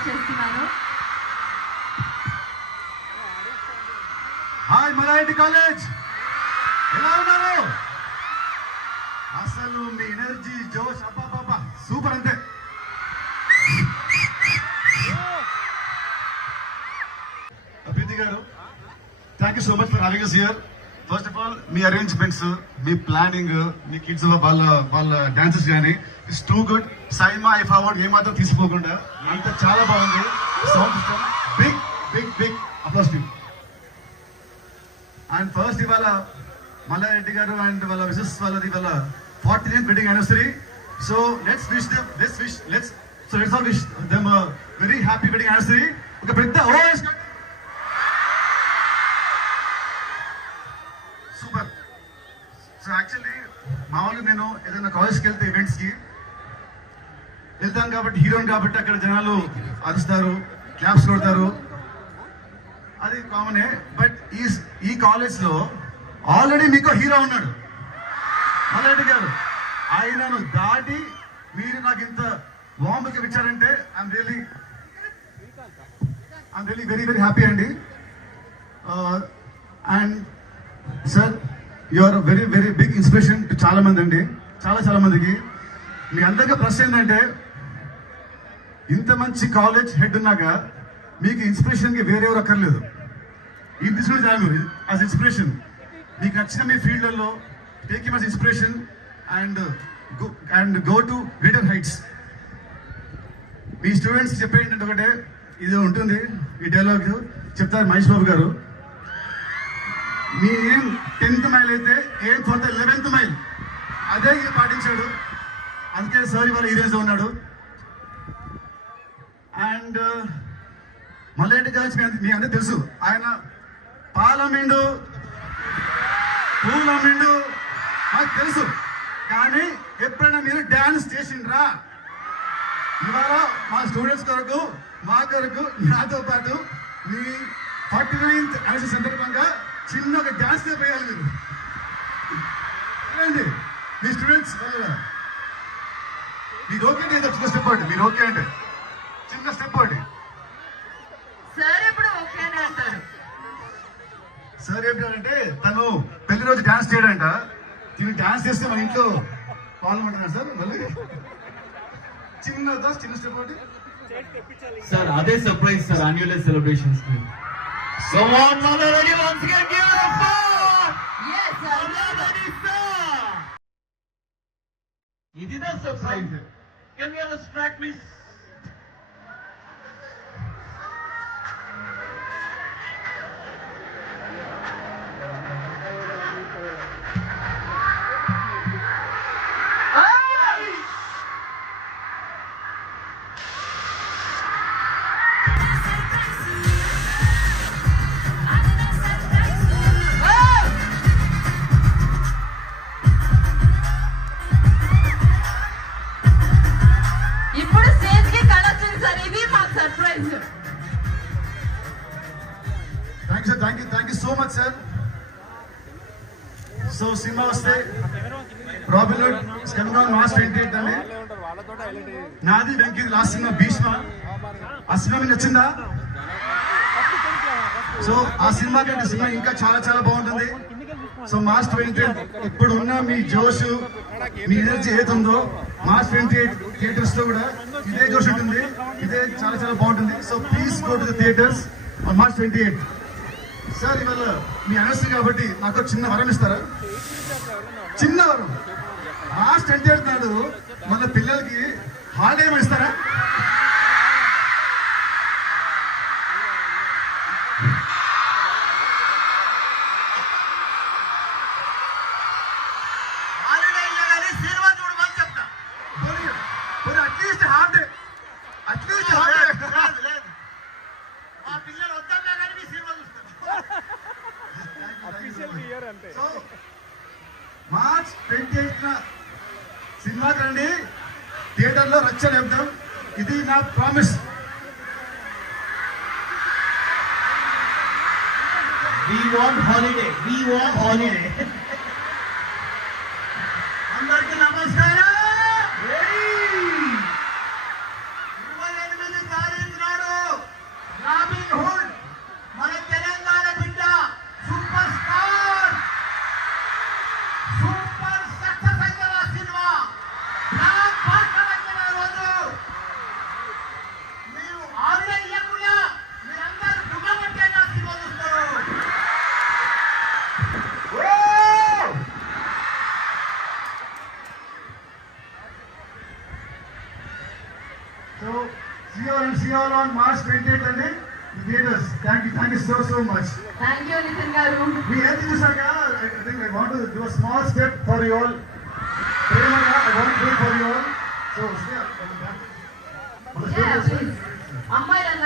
Request చేస్తున్నాను. Hi Malla Reddy college, ఎలా ఉన్నారు? అసలు మీ ఎనర్జీ జోష్ అబ్బా సూపర్. అంతే ప్రీతి గారు, thank you so much for having us here. First of all మీ అరేంజ్మెంట్స్, మీ ప్లానింగ్, మీ కిడ్స్ వాళ్ళ డాన్సెస్ కానీ it's too good. SIIMA IIFA award ఏమాత్రం తీసుకోకుండా అంత చాలా బాగుంది. Sound system big big big applause to. And first ఇవాళ మల్లారెడ్డి గారు అండ్ వాళ్ళ మిసెస్ వాళ్ళది ఇవాళ 49th wedding anniversary. So let's all wish them a very happy wedding anniversary. ఒక పెద్ద ఓఎస్ సూపర్. సో యాక్చువల్లీ మామూలుగా నేను ఏదైనా కాలేజ్కి వెళ్తే ఈవెంట్స్కి వెళ్తాను కాబట్టి, హీరోయిన్ కాబట్టి అక్కడ జనాలు అరుస్తారు, క్లాప్స్ కొడతారు, అది కామనే. బట్ ఈ కాలేజ్లో ఆల్రెడీ మీకు హీరో ఉన్నాడు మల్లారెడ్డి గారు. ఆయనను దాటి మీరు నాకు ఇంత వామ్గా ఇచ్చారంటే I am really very very happy అండి. And sir, you are very very big inspiration to చాలా మంది అండి, చాలా మందికి. మీ అందరికీ ప్లస్ ఏంటంటే ఇంత మంచి కాలేజ్ హెడ్ ఉన్నాక మీకు ఇన్స్పిరేషన్కి వేరెవరు అక్కర్లేదు. ఇది తీసుకుని చాలు యాజ్ ఇన్స్పిరేషన్. మీకు నచ్చిన మీ ఫీల్డ్లలో take him as inspiration and go to greater heights. మీ స్టూడెంట్స్ చెప్పేంటంటే ఒకటే, ఇది ఉంటుంది, ఈ డైలాగ్ చెప్తారు మహేష్ బాబు గారు. మీ ఏం 10th మైల్ అయితే ఏం ఫర్ ద 11th మైల్, అదే పాటించాడు. అందుకే సార్ ఇవాళ ఈ రోజు ఉన్నాడు. అండ్ మల్లారెడ్డి గారు మీ అందరూ తెలుసు, ఆయన పాలమిండు పూలమిండు నాకు తెలుసు. కానీ ఎప్పుడైనా మీరు డ్యాన్స్ చేసిండ్రా? ఇవాళ మా స్టూడెంట్స్ కొరకు, మా కొరకు, నాతో పాటు మీ 49th యానివర్సరీ సందర్భంగా చిన్న ఒక డ్యాన్స్ వేయాలి మీరు. ఏంటి మీ స్టూడెంట్స్ మీరు ఓకే అంటే చిన్న స్టెప్ అండి, మీరు ఓకే అంటే చిన్న స్టెప్ అండి. సార్ ఎప్పుడు ఓకే అని అంటారు. సార్ ఏంటంటే తను పెళ్లి రోజు డాన్స్ చేయడంట. తిని డాన్స్ చేస్తే మన ఇంట్లో పాల్గొంటున్నాడు సార్. మళ్ళీ చిన్న స్టెప్ ఒకటి సార్, అదే surprise sir annual day celebrations కి. So on Mallareddy once again give it up for yes sir, Mallareddy sir. ఇది the surprise. Can we have a track please? ఇప్పుడు స్టేజ్ కి కలొచ్చింది సార్, ఇది మా surprise. Thank you so much sir. So cinema వస్తే ప్రాబిలర్ coming on March 28 అండి. నాది వెంకీ లాస్ట్ సినిమా భీష్మ. ఆ సినిమా మీకు నచ్చిందా? సో ఆ సినిమా కంటే సినిమా ఇంకా చాలా బాగుంటుంది. సో March 28 ఇప్పుడు ఉన్న మీ జోష్, మీ ఎనర్జీ ఏతుందో March 28 థియేటర్స్ లో కూడా ఇదే జోష్ ఉంటుంది, ఇదే చాలా బాగుంటుంది. So please go to the theatres on March 28. Sir ఇవాళ మీ అనవసరం కాబట్టి నాకు చిన్న వరం ఇస్తారా? చిన్న వరం. March 28 నాడు మన పిల్లలకి హాలిడే ఏమైనా ఇస్తారా? అట్లీస్ట్ హాఫ్ డే మా పిల్లలు వద్దన్నా కానీ మీ సినిమా చూస్తారు. సో March 28 సినిమాకి రండి, థియేటర్లో రచ్చ లేపుదాం. ఇది నా ప్రామిస్. We want holiday. అందరికీ నమస్కారం. 28 తారీఖు నాడు thank you so much. Thank you Nitin garu. మీ ఎంత చూసాక I think I want to do a small step for you all. ప్రేమగా I want to do for you all. So అమ్మాయిలందరూ